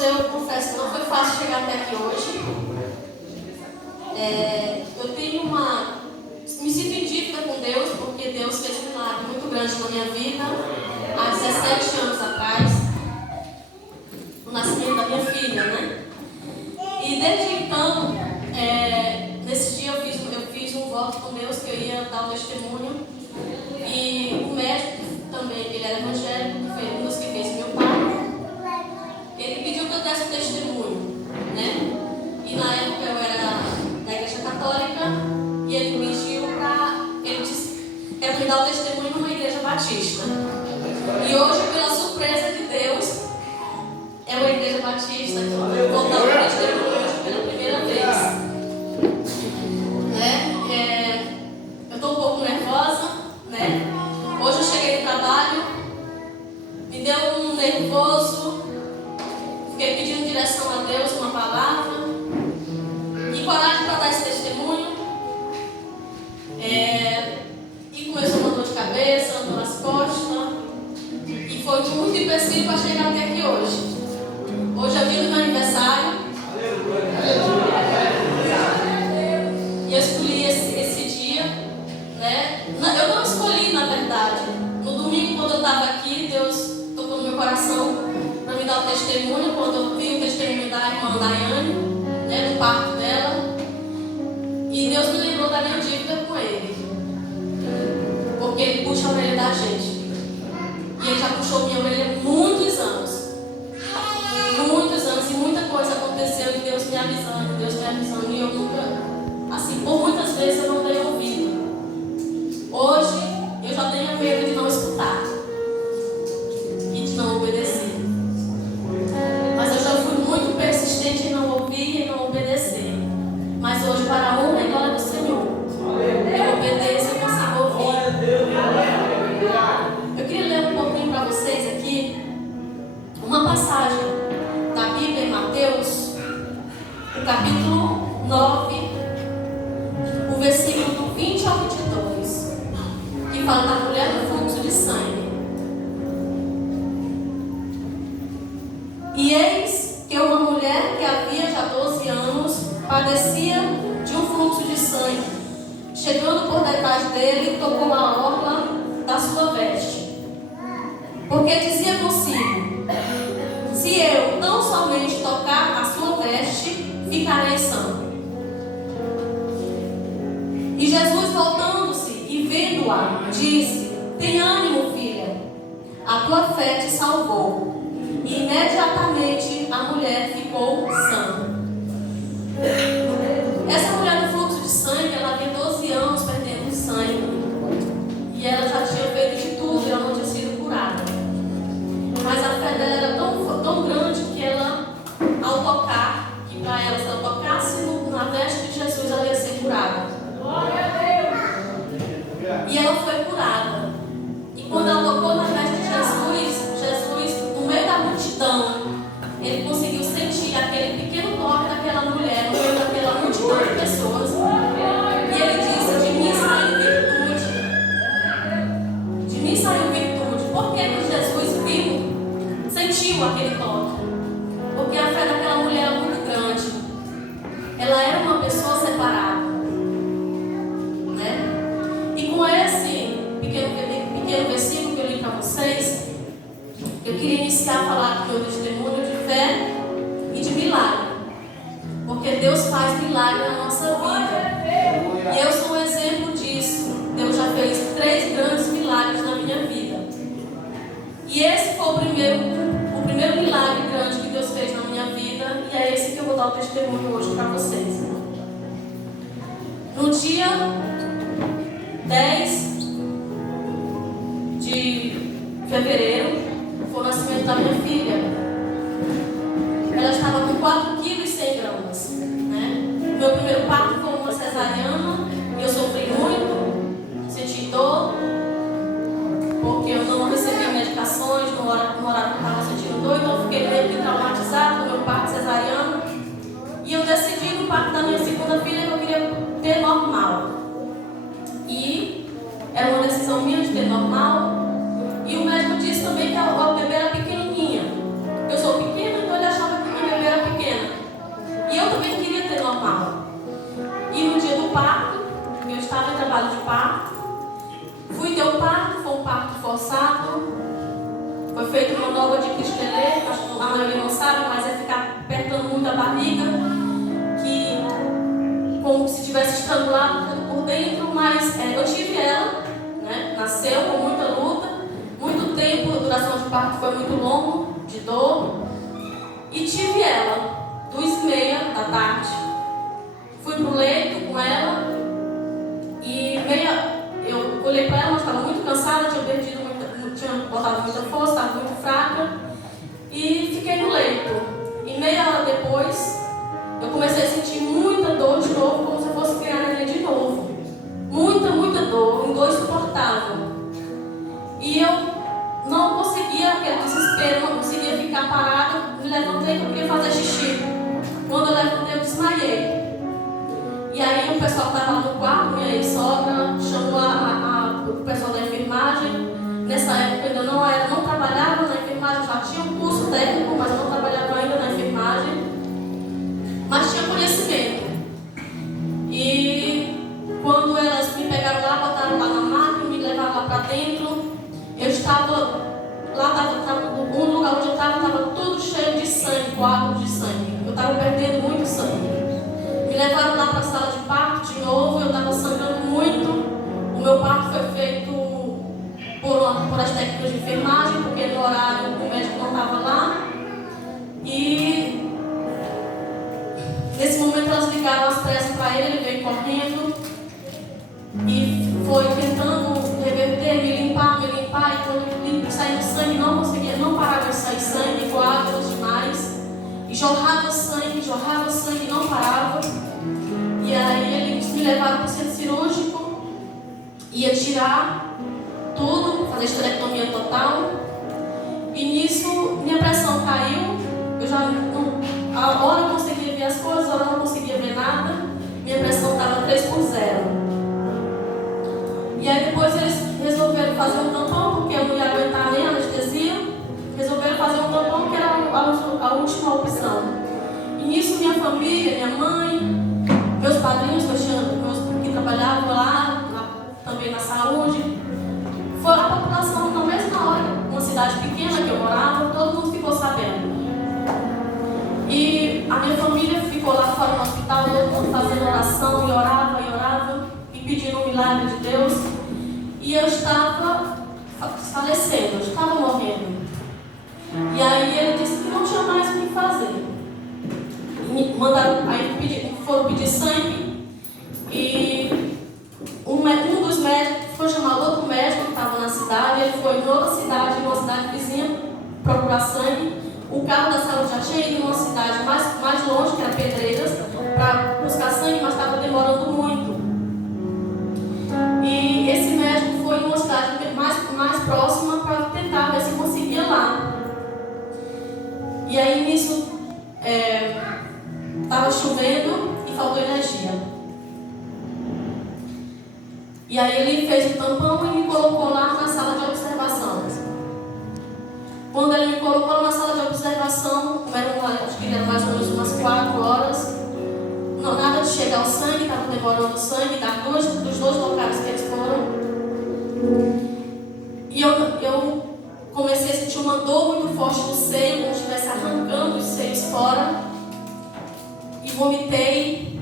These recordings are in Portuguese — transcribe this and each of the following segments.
eu confesso que não foi fácil chegar até aqui hoje. Eu tenho me sinto em dívida com Deus, porque Deus fez um milagre muito grande na minha vida há 17 anos atrás, no nascimento da minha filha, né? E desde então, nesse dia eu fiz um voto com Deus que eu ia dar o testemunho. E o médico também, ele era evangélico, foi um dos que fez meu pai. Ele pediu que eu desse o testemunho, né? E na época eu era da Igreja Católica e ele pediu ele disse que eu me dar o testemunho numa igreja batista. E hoje, pela surpresa de Deus, é uma igreja batista que eu vou dar o testemunho hoje pela primeira vez. Eu estou um pouco nervosa, né? Hoje eu cheguei do trabalho, me deu um nervoso, fiquei pedindo direção a Deus, uma palavra, e coragem para dar esse testemunho. E começou uma dor de cabeça, dor nas costas, e foi muito empecilho para chegar até aqui hoje. Hoje é o dia do meu aniversário, e eu escolhi esse dia, né? Eu não escolhi, na verdade. No domingo, quando eu estava aqui, Deus tocou no meu coração para me dar o testemunho, quando eu vi o testemunho da irmã Daiane, né, do parto dela. E Deus me lembrou da minha dívida com Ele, porque Ele puxa a orelha da gente. E Ele já puxou minha orelha há muitos anos. Muitos anos, e muita coisa aconteceu, e Deus me avisando, e eu nunca, assim, por muitas vezes eu não dei ouvido. Hoje, eu já tenho medo de não escutar e de não obedecer. Mas eu já fui muito persistente em não ouvir e não obedecer. Mas hoje, para a honra e glória do Senhor, eu obedeço e consigo ouvir. Eu queria ler um pouquinho para vocês aqui uma passagem da Bíblia em Mateus, no capítulo 9, o versículo do 20 ao 22, que fala da mulher do fluxo de sangue. E eis que uma mulher que havia já 12 anos padecia de um fluxo de sangue, chegando por detrás dele, tocou a orla da sua veste, porque dizia consigo: se eu tão somente tocar a sua veste, ficarei sã. E Jesus, voltando-se e vendo-a, disse: tem ânimo, filha, a tua fé te salvou. E imediatamente a mulher ficou sã. Essa mulher do fluxo de sangue, ela havia 12 anos perdendo sangue. E ela já tinha feito de tudo e ela não tinha sido curada. Mas a fé dela era tão grande que ela, ao tocar, que para ela, se ela tocasse na veste de Jesus, ela ia ser curada. E ela foi curada. E quando ela tocou na veste de Jesus, no meio da multidão, ele conseguiu sentir aquele pequeno toque daquela mulher, no meio daquela multidão de pessoas. E ele disse: de mim saiu virtude. De mim saiu virtude. Por que Jesus viu, sentiu aquele toque? Porque a fé daquela mulher era muito grande. Ela era uma pessoa separada, né? E com esse pequeno versículo que eu li para vocês, eu queria iniciar a falar do meu testemunho de fé e de milagre. Porque Deus faz milagre na nossa vida. E eu sou um exemplo disso. Deus já fez 3 grandes milagres na minha vida. E esse foi o primeiro milagre grande que Deus fez na minha vida. E é esse que eu vou dar o testemunho hoje para vocês. No dia 10 de fevereiro, foi o nascimento da minha filha. Ela estava com 4,1 kg, né? Meu primeiro parto foi uma cesariana e eu sofri muito, senti dor, porque eu não recebi medicações no horário que eu estava sentindo dor, então eu fiquei meio que traumatizada no meu parto cesariano. E eu decidi no parto da minha segunda filha que eu queria ter normal. E era uma decisão minha de ter normal. E o médico disse também que a bebê era pequenininha. Eu sou pequena, então ele achava que estrangulada por dentro, mas eu tive ela, né? Nasceu com muita luta, muito tempo, a duração de parto foi muito longo, de dor. E tive ela, 2h30 da tarde. Fui pro leito com ela e eu olhei para ela, mas estava muito cansada, tinha botado muita força, estava muito fraca e fiquei no leito. E meia hora depois, eu comecei a sentir muita dor de novo, como se eu fosse criar neném de novo. Muita dor, uma dor insuportável. E eu não conseguia, aquele desespero, não conseguia ficar parada. Me levantei porque eu queria fazer xixi. Quando eu levantei, eu desmaiei. E aí o pessoal que estava lá no quarto, minha ex-sogra, chamou o pessoal da enfermagem. Nessa época eu não trabalhava na enfermagem, já tinha um curso técnico, mas não trabalhava ainda na enfermagem. Mas tinha conhecimento. E quando elas me pegaram lá, botaram lá na máquina, me levaram lá para dentro, eu estava lá, no lugar onde eu estava tudo cheio de sangue, coágulos de sangue. Eu estava perdendo muito sangue. Me levaram lá para a sala de parto de novo, eu estava sangrando muito. O meu parto foi feito por as técnicas de enfermagem, porque no horário o médico não estava lá. E nesse momento elas ligaram as pressas para ele veio correndo e foi tentando reverter, me limpar, e quando saiu sangue não parava de sair sangue, coágulos demais, e jorrava sangue, não parava. E aí eles me levaram para o centro cirúrgico, ia tirar tudo, fazer esterectomia total, e nisso minha pressão caiu, a hora eu conseguia ver as coisas, a hora eu não conseguia ver nada, minha pressão estava 3/0. E aí depois eles resolveram fazer um tampão, porque eu não ia aguentar nem a anestesia. Resolveram fazer um tampão, que era a última opção. E nisso minha família, minha mãe, meus padrinhos que trabalhavam lá também na saúde, foi a população na mesma hora, uma cidade pequena que eu morava, todo mundo ficou sabendo. E a minha família ficou lá fora no hospital, todo mundo fazendo oração, e orava, e pedindo um milagre de Deus. E eu estava falecendo, eu estava morrendo. E aí ele disse que não tinha mais o que fazer. Aí foram pedir sangue, e um dos médicos foi chamar outro médico que estava na cidade. Ele foi em outra cidade, uma cidade vizinha, procurar sangue. O carro da saúde já tinha ido em uma cidade mais longe, que era Pedreiras, para buscar sangue, mas estava demorando muito. E esse médico foi em uma cidade mais próxima para tentar ver se conseguia lá. E aí nisso estava chovendo e faltou energia. E aí ele fez o tampão e me colocou lá na sala de observação. Quando ele me colocou na sala de observação, acho que era mais ou menos umas 4 horas, nada de chegar o sangue, estava demorando o sangue dos dois locais que eles foram. E eu comecei a sentir uma dor muito forte no seio, como se estivesse arrancando os seios fora. E vomitei.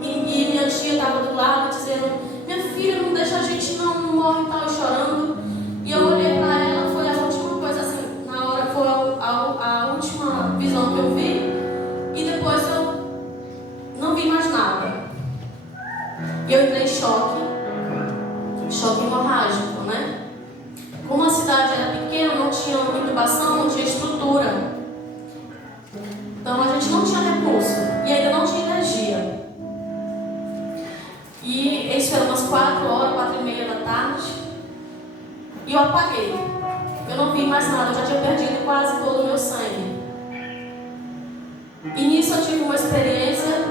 E minha tia estava do lado dizendo: minha filha, não deixa a gente não morre e tal, chorando. E eu olhei para ela, foi a última coisa assim, na hora foi a última visão que eu vi. E depois eu não vi mais nada. E eu entrei em choque hemorrágico, né? Como a cidade era pequena, não tinha intubação, não tinha estrutura. Então a gente não tinha recurso e ainda não tinha energia. E isso era umas 4 horas, 4h30 da tarde. E eu apaguei. Eu não vi mais nada, eu já tinha perdido quase todo o meu sangue. E nisso eu tive uma experiência,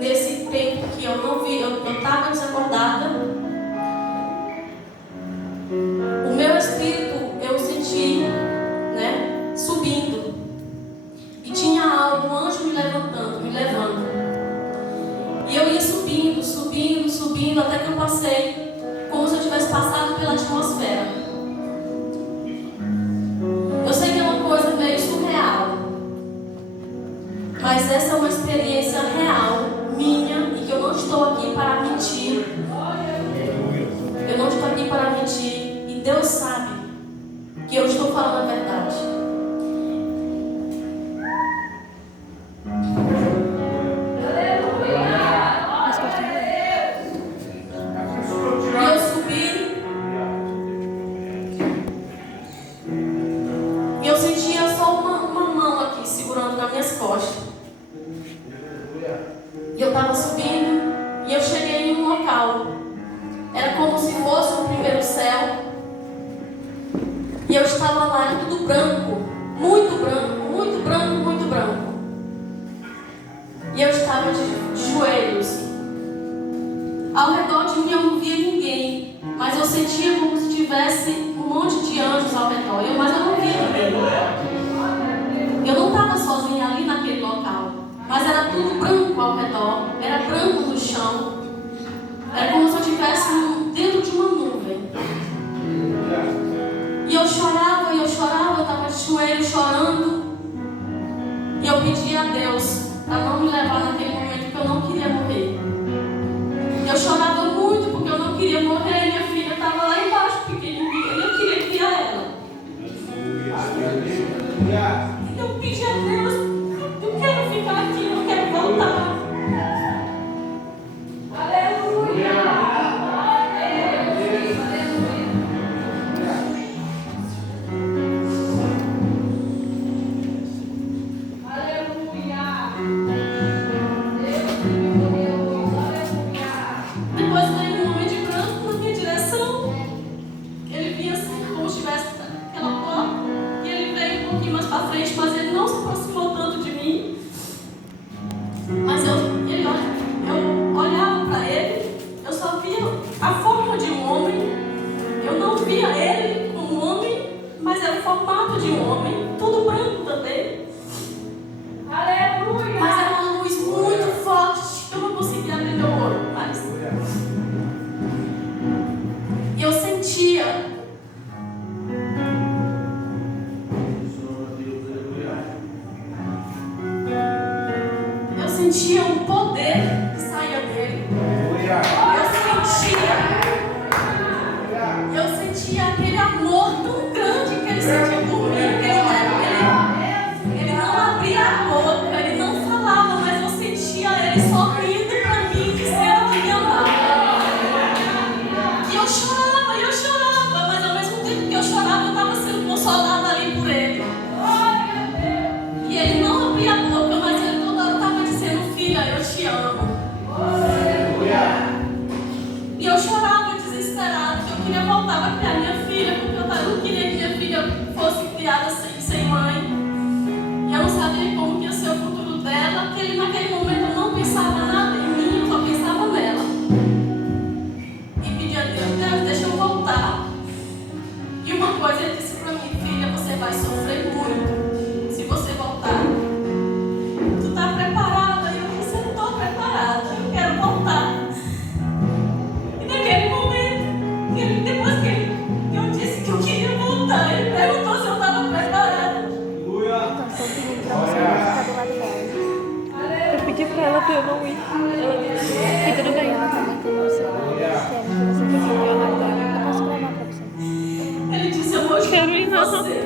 nesse tempo que eu não vi, eu estava desacordada. O meu espírito, eu senti, né, subindo. E tinha algo, um anjo me levando. E eu ia subindo, até que eu passei, como se eu tivesse passado pela atmosfera. Eu sei que é uma coisa meio surreal, mas essa é uma experiência real, minha, e que eu não estou aqui para céu. E eu estava lá, era tudo branco, muito branco, muito branco, muito branco. E eu estava de joelhos. Ao redor de mim eu não via ninguém, mas eu sentia como se tivesse um monte de anjos ao redor. Mas eu não via ninguém. Eu não estava sozinha ali naquele local, mas era tudo branco ao redor, era branco no chão. Era como se eu estivesse dentro de uma nuvem. E eu chorava, eu estava de joelho chorando. E eu pedia a Deus para não me levar naquele momento, porque eu não queria morrer. Eu chorava muito porque eu não queria morrer. E minha filha estava lá embaixo, pequenininha, e eu queria criar ela. E eu pedi a Deus, eu quero ficar aqui, eu quero voltar. Mas ele não se aproximou tanto de mim. Mas eu olhava para ele, eu só via a forma de um homem. Eu não via ele como um homem, mas era o formato de um homem, tudo branco também. Aleluia! Mas era uma luz muito forte, eu não conseguia abrir meu olho mais. E eu sentia. Eu sentia um poder que saía dele. Eu sentia aquele amor tão grande que ele sentia por mim. Ele não abria a boca, ele não falava, mas eu sentia ele sorrindo para mim, dizendo que me amava. E eu chorava, mas ao mesmo tempo que eu chorava, eu estava sendo consolada ali por ele. E ele não abria a boca, mas ele toda hora estava dizendo: filha, eu te amo. E eu chorava desesperada, porque eu queria voltar para criar minha filha, porque eu não queria que minha filha fosse criada sem mãe. E eu não sabia como que ia ser o futuro dela, porque naquele momento eu não pensava nada em mim, eu só pensava nela. E pedi a Deus: Deus, deixa eu voltar. E uma coisa ele disse para mim: filha, você vai sofrer muito se você voltar. Tu está preparada? E eu disse: eu estou preparada, eu quero voltar. E naquele momento, depois que eu disse que eu queria voltar, ele perguntou se eu estava preparada. Então, estou pedindo para você ficar do lado dela. Eu pedi para ela não ir. Ela disse que tudo bem. Ela está mantendo o celular. Quero que você fique do lado dela. Eu posso gravar para você. Ele disse: eu vou estar com você.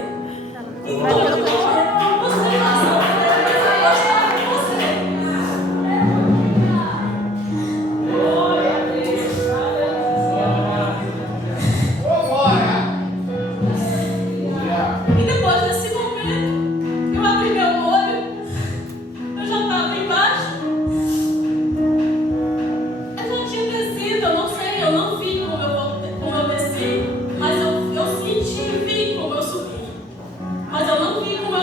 Vai pelo cantinho. Você passou por ele, mas eu vou estar com você. E depois desse momento, eu abri meu olho, eu já estava embaixo. Eu já tinha descido, eu não sei, eu não vi como eu desci, mas eu senti e vi como eu subi. Mas eu não vi como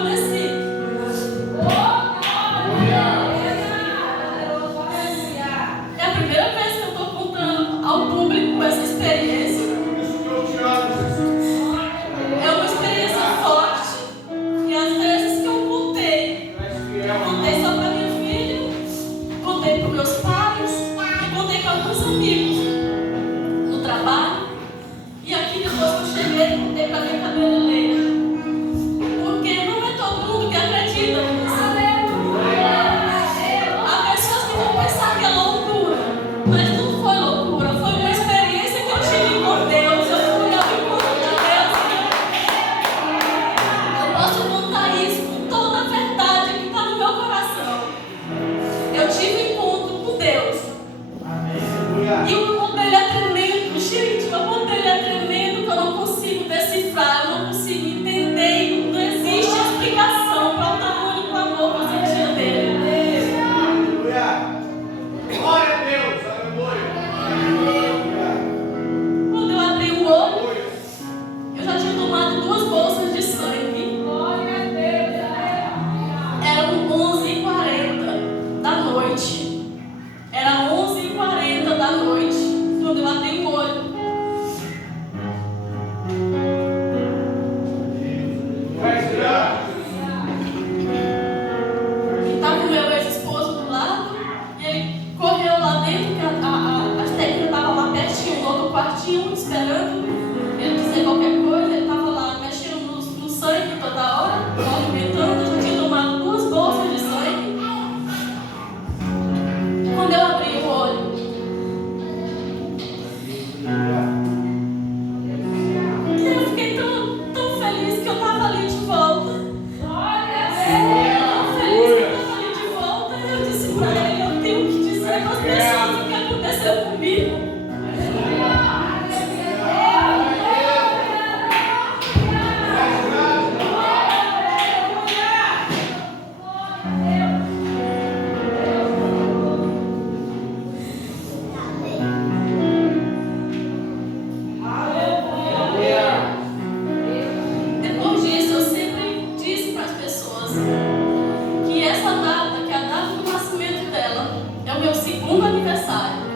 o meu segundo aniversário.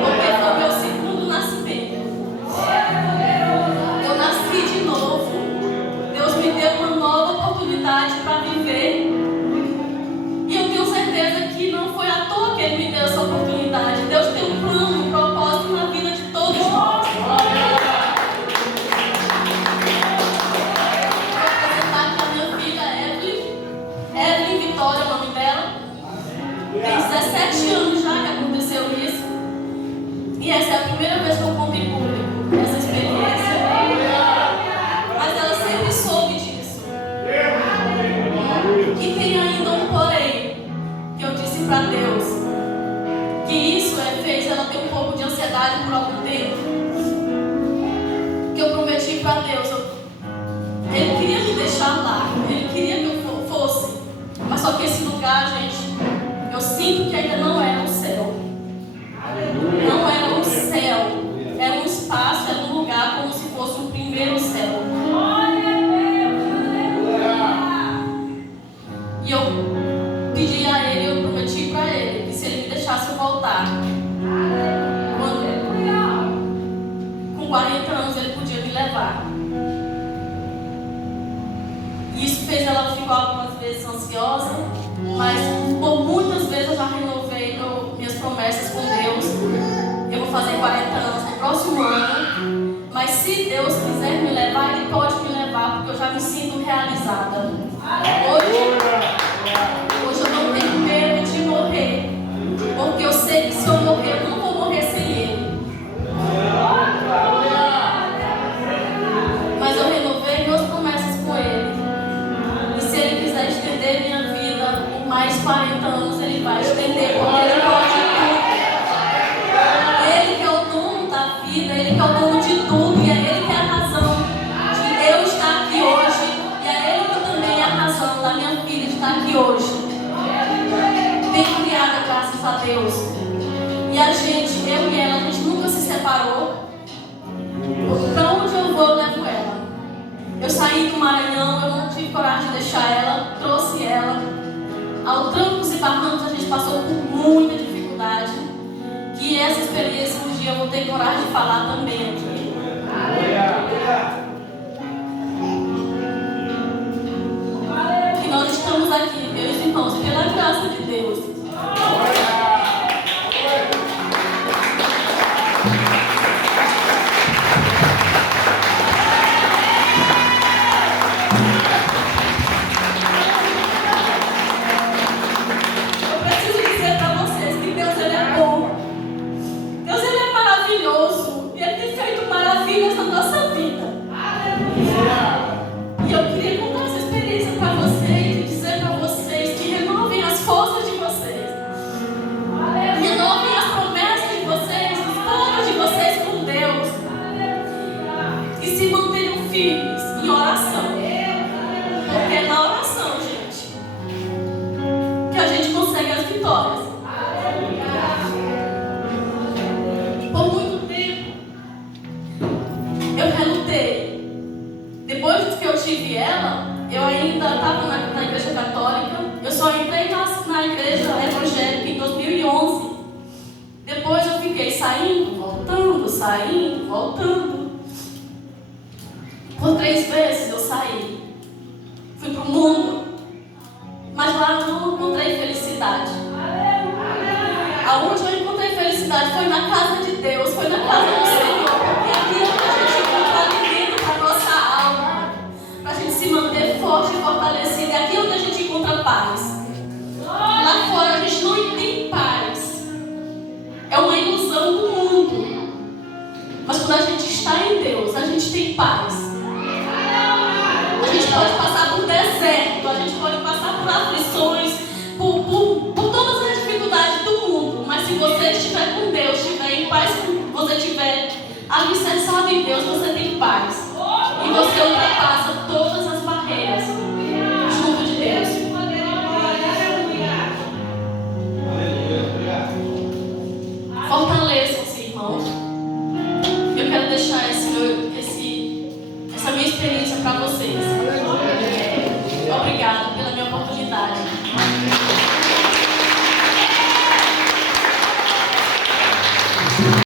Porque foi o meu segundo nascimento. Eu nasci de novo. Deus me deu uma nova oportunidade para viver. E eu tenho certeza que não foi à toa que Ele me deu essa oportunidade. Deus tem um plano, um propósito na vida de todos nós. Vou apresentar aqui a minha filha Evelyn Vitória, é o nome dela. Tem 17 anos já que aconteceu isso. E essa é a primeira vez que eu conto em público essa experiência. Mas ela sempre soube disso. E tem ainda um porém, que eu disse para Deus, que isso fez ela ter um pouco de ansiedade por algum tempo. Que eu prometi para Deus, Ele queria me deixar lá, Ele queria que eu fosse. Mas só que esse lugar, gente, eu sinto que ainda não era o céu. Não era um céu. Era um espaço, era um lugar como se fosse o primeiro céu. E eu pedi a Ele, eu prometi para Ele, que se Ele me deixasse eu voltar, com 40 anos Ele podia me levar. Isso fez ela ficar algumas vezes ansiosa, mas por muitas vezes eu já renovei minhas promessas com Deus. Eu vou fazer 40 anos no próximo ano, mas se Deus quiser me levar, Ele pode me levar, porque eu já me sinto realizada. Hoje eu não tenho medo de morrer, porque eu sei que se eu morrer, eu não vou morrer sem Ele. Mas eu renovei minhas promessas com Ele. E se Ele quiser estender minha vida por mais 40 anos, Ele vai estender, porque Ele pode tudo. Ele que é o dono da vida, Ele que é o dono de tudo, e é Ele que é a razão de eu estar aqui hoje, e é Ele que também é a razão da minha filha de estar aqui hoje. Bem criada, graças a Deus. E a gente, eu e ela, a gente nunca se separou. Para onde eu vou, eu levo ela. Eu saí do Maranhão, eu não tive coragem de deixar ela, trouxe ela. Ao trancos e barrancos, a gente passou por muita dificuldade. Que essa experiência um dia eu vou ter coragem de falar também aqui. Que nós estamos aqui, meus irmãos, pela graça de Deus. Saindo, voltando. Por 3 vezes eu saí. Fui pro mundo. Mas lá eu não encontrei felicidade. Aonde eu encontrei felicidade foi na casa de Deus, foi na casa do Senhor. Porque aqui é onde a gente encontra alimento para nossa alma, para a gente se manter forte e fortalecido. É aqui onde a gente encontra paz. Lá fora a gente não tem paz. É uma ilusão do mundo. Mas quando a gente está em Deus, a gente tem paz. A gente pode passar por deserto, a gente pode passar por aflições, por todas as dificuldades do mundo. Mas se você estiver com Deus, estiver em paz, você estiver alicerçado em Deus, você tem paz. E você ultrapassa